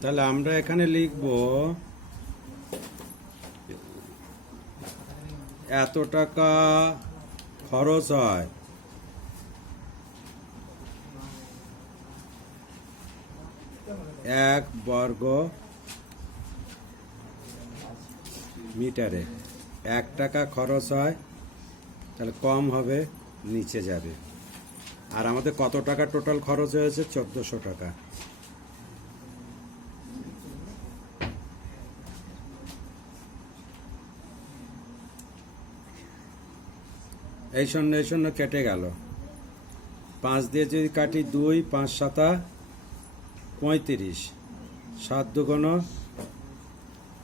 তাহলে আমরা এখানে লিখব এত টাকা খরচ হয়। এক বর্গ মিটারে। এক টাকা খরচ হয়, তাহলে কম হবে, নিচে যাবে। আর আমাদের কত টাকা টোটাল খরচ হয়েছে? চোদ্দোশো টাকা। এই শূন্য এই শূন্য কেটে গেল। পাঁচ দিয়ে যদি কাটি দুই, পাঁচ সাতা, পঁয়ত্রিশ। সাত দুগুণ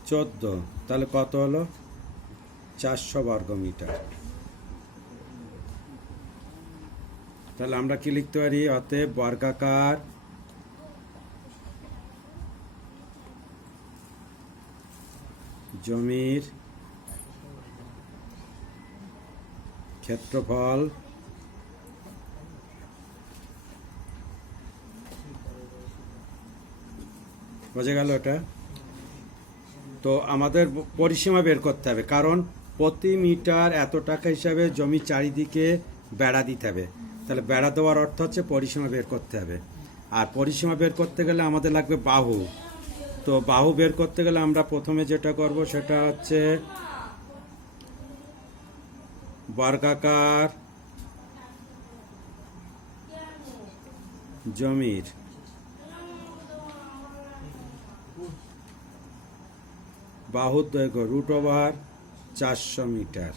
চোদ্দ, তাহলে কত হলো? চারশো বর্গ মিটার। তাহলে আমরা কি লিখতে পারি? অতএব বর্গাকার জমির ক্ষেত্রফল বোঝা গেল এটা? তো আমাদের পরিসীমা বের করতে হবে, কারণ প্রতি মিটার এত টাকা হিসাবে জমি চারিদিকে বেড়া দিতে হবে। তাহলে বেড়া দেওয়ার অর্থ হচ্ছে পরিসীমা বের করতে হবে। আর পরিসীমা বের করতে গেলে আমাদের লাগবে বাহু। তো বাহু বের করতে গেলে আমরা প্রথমে যেটা করব সেটা হচ্ছে বর্গাকার জমির বাহুর দৈর্ঘ্য রুট ওভার চারশো মিটার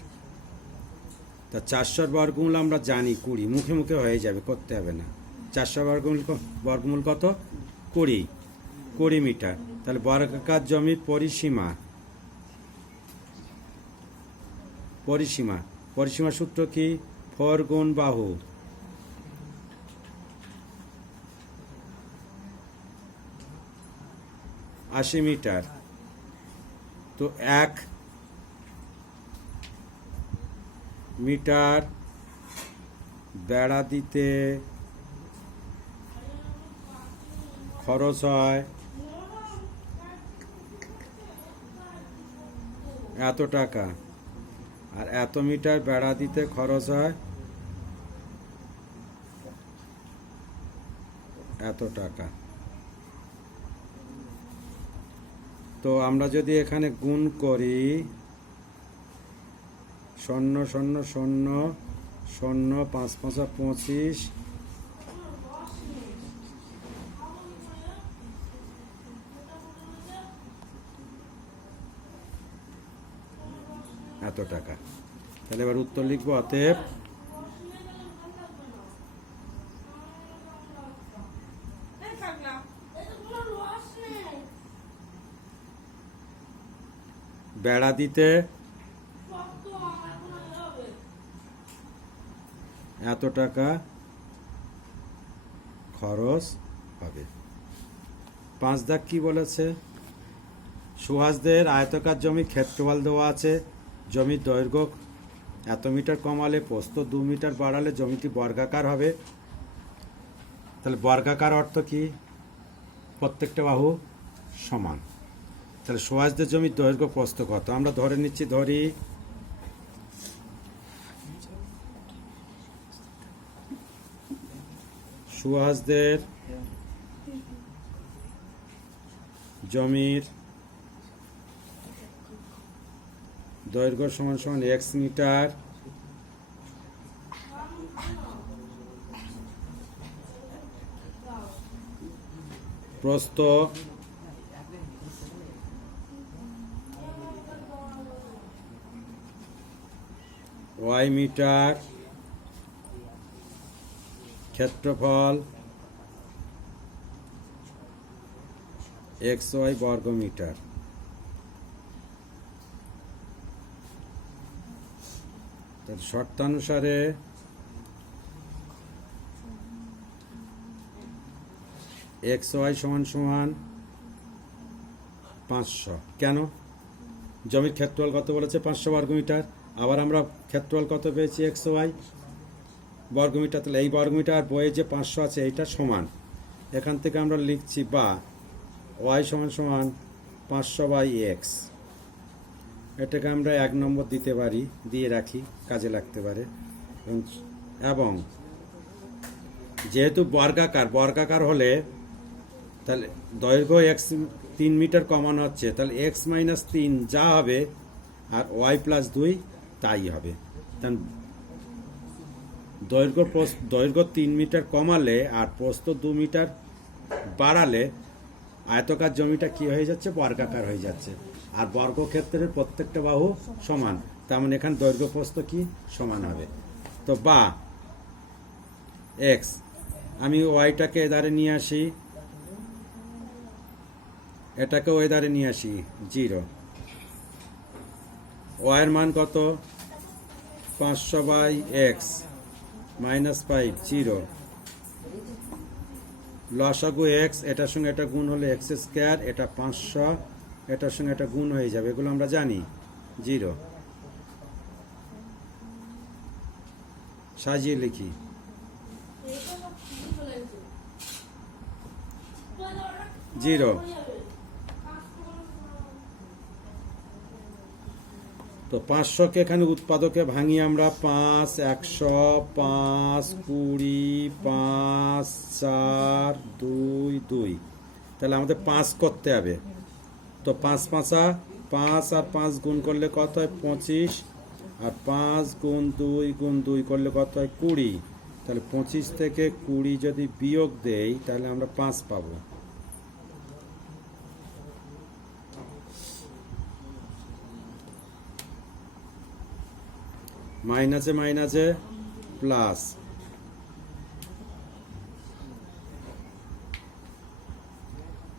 তা চারশোর বর্গমূল আমরা জানি কুড়ি, মুখে মুখে হয়ে যাবে, করতে হবে না। চারশো বর্গমূল বর্গমূল কত? কুড়ি কুড়ি মিটার তাহলে বর্গাকার জমির পরিসীমা পরিসীমা। পরিসীমা সূত্র কি? ফোর গুণ বাহু। আশি মিটার। তো এক মিটার বেড়া দিতে খরচ হয় এত টাকা। আর এত মিটার বেড়া দিতে খরচ হয়? এত টাকা। তো আমরা যদি এখানে গুণ করি, শূন্য শূন্য শূন্য শূন্য, পাঁচ, পাঁচা, পঁচিশ এত টাকা। তাহলে এবার উত্তর লিখব, অতএব বেড়া দিতে এত টাকা খরচ হবে। পাঁচ দাগ কি বলেছে? সুহাসদের আয়তকার জমি ক্ষেত্রফল দেওয়া আছে। জমির দৈর্ঘ্য এত মিটার কমালে পোস্ত দু মিটার বাড়ালে জমিটি বর্গাকার হবে। তাহলে বর্গাকার অর্থ কি? প্রত্যেকটা বাহু সমান। তাহলে সুহাসদের জমির দৈর্ঘ্য প্রস্থ কত? আমরা ধরে নিচ্ছি, ধরি সুহাসদের জমির দৈর্ঘ্য সমান সমান এক্স মিটার। প্রস্থ। Y metre. ক্ষেত্রফল এক্স ওয়াই বর্গ মিটার তার শর্তানুসারে এক্স ওয়াই সমান সমান পাঁচশো। কেন? জমির ক্ষেত্রফল কত বলেছে? পাঁচশো বর্গমিটার আবার আমরা ক্ষেত্রফল কত পেয়েছি? এক্স ওয়াই বর্গমিটার তাহলে এই বর্গমিটার বইয়ে যে পাঁচশো আছে, এইটা সমান। এখান থেকে আমরা লিখছি বা, ওয়াই সমান সমান পাঁচশো বাই এক্স। এটাকে আমরা এক নম্বর দিতে পারি, দিয়ে রাখি, কাজে লাগতে পারে। এবং- যেহেতু বর্গাকার বর্গাকার হলে তাহলে দৈর্ঘ্য এক্স তিন মিটার কমানো হচ্ছে, তাহলে এক্স মাইনাস তিন যা হবে আর ওয়াই প্লাস দুই তাই হবে। তাই দৈর্ঘ্য দৈর্ঘ্য তিন মিটার কমালে আর প্রস্থ দু মিটার বাড়ালে আয়তকার জমিটা কি হয়ে যাচ্ছে? বর্গাকার হয়ে যাচ্ছে। আর বর্গক্ষেত্রের প্রত্যেকটা বাহু সমান। তেমন মানে এখানে দৈর্ঘ্য প্রস্থ কি? সমান হবে। তো বা, এক্স। আমি ওয়াইটাকে এদারে নিয়ে আসি। এটাকে ওই ধারে নিয়ে আসি, জিরো। ওয়াইয়ের মান কত? পাঁচশো by X minus five, zero. লসাগু এক্স এটার সঙ্গে এটা গুণ হলে এক্স স্কোয়ার এটা পাঁচশো, এটার সঙ্গে এটা গুণ হয়ে যাবে, এগুলো আমরা জানি, জিরো। সাজিয়ে লিখি। জিরো। তো পাঁচশোকে এখানে উৎপাদকে ভাঙি আমরা পাঁচ, একশো, পাঁচ, কুড়ি, পাঁচ, চার, দুই দুই। তাহলে আমাদের পাঁচ করতে হবে। তো পাঁচ পাঁচা পাঁচ আর পাঁচ গুণ করলে কত হয়? পঁচিশ। আর পাঁচ গুণ দুই গুণ দুই করলে কত হয়? কুড়ি। তাহলে পঁচিশ থেকে কুড়ি যদি বিয়োগ দেই, তাহলে আমরা পাঁচ পাবো। মাইনাসে মাইনাসে প্লাস।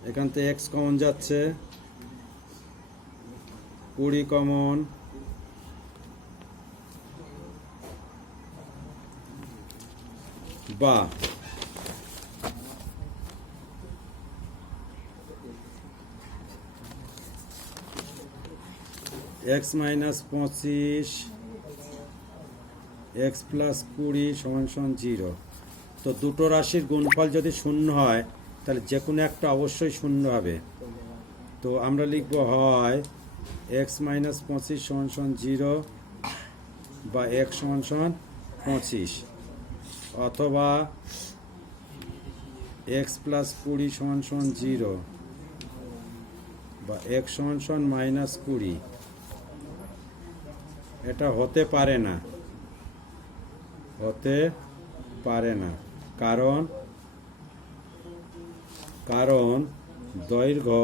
এখান থেকে এক্স কমন যাচ্ছে। কুড়ি কমন বা। এক্স মাইনাস পঁচিশ এক্স প্লাস কুড়ি সমান সমান জিরো তো দুটো রাশির গুণফল যদি শূন্য হয়, তাহলে যে কোনো একটা অবশ্যই শূন্য হবে। তো আমরা লিখব হয় এক্স মাইনাস পঁচিশ সমান সমান জিরো বা এক্স সমান সমান পঁচিশ। অথবা এক্স প্লাস কুড়ি সমান সমান জিরো বা এক্স সমান সমান মাইনাস কুড়ি। এটা হতে পারে না। হতে পারে না। কারণ কারণ দৈর্ঘ্য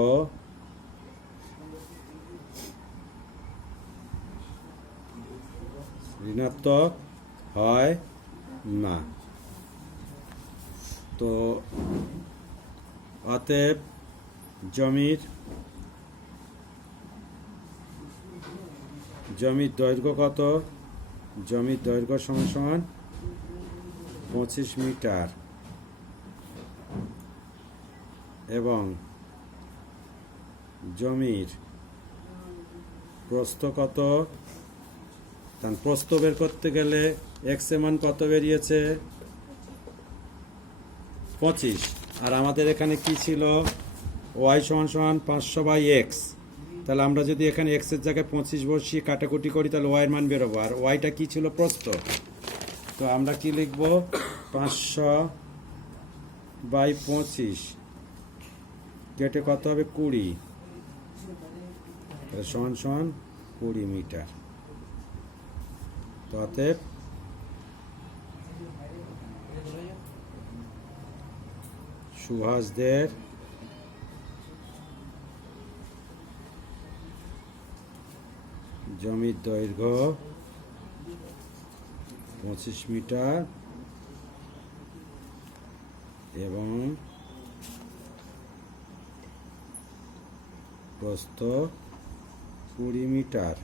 ঋণাত্মক হয় না। তো অতএব জমির জমির দৈর্ঘ্য কত? জমির দৈর্ঘ্য সমান সমান পঁচিশ মিটার এবং জমির প্রস্থ কত? প্রস্থ বের করতে গেলে এক্স মান কত বেরিয়েছে? পঁচিশ। আর আমাদের এখানে কি ছিল? ওয়াই সমান সমান পাঁচশো বাই এক্স তাহলে আমরা যদি এখানে এক্সের জায়গায় পঁচিশ বসিয়ে কাটাকুটি করি, তাহলে ওয়াইয়ের মান বেরোবো। আর ওয়াইটা কি ছিল? প্রস্থ। তো আমরা কি লিখব? পাঁচশো বাই পঁচিশ। কেটে কত হবে? কুড়ি। সমান সমান কুড়ি মিটার। তো অতএব সুভাষদের জমির দৈর্ঘ্য পঁচিশ মিটার এবং প্রস্থ কুড়ি মিটার।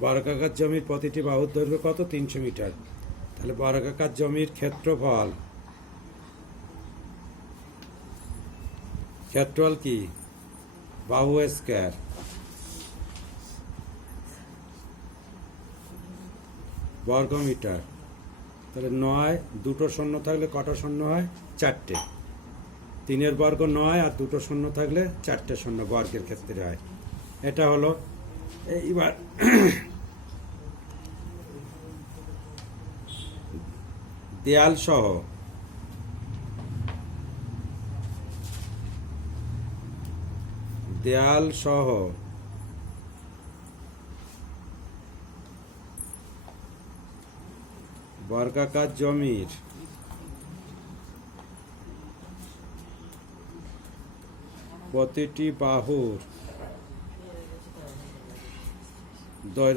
বর্গাকার জমির প্রতিটি বাহুর দৈর্ঘ্য কত? তিনশো মিটার। তাহলে বর্গাকার জমির ক্ষেত্রফল ক্ষেত্রফল কি? বাহু স্কয়ার। বর্গ মিটার। তাহলে নয়, দুটো শূন্য থাকলে কটা শূন্য হয়? চারটে। তিনের বর্গ নয় আর দুটো শূন্য থাকলে চারটে শূন্য বর্গের ক্ষেত্রে হয়। এটা হলো, এইবার দেয়াল সহ। দেয়াল সহ। বর্গাকার জমির। প্রতিটি বাহুর দৈর্ঘ্য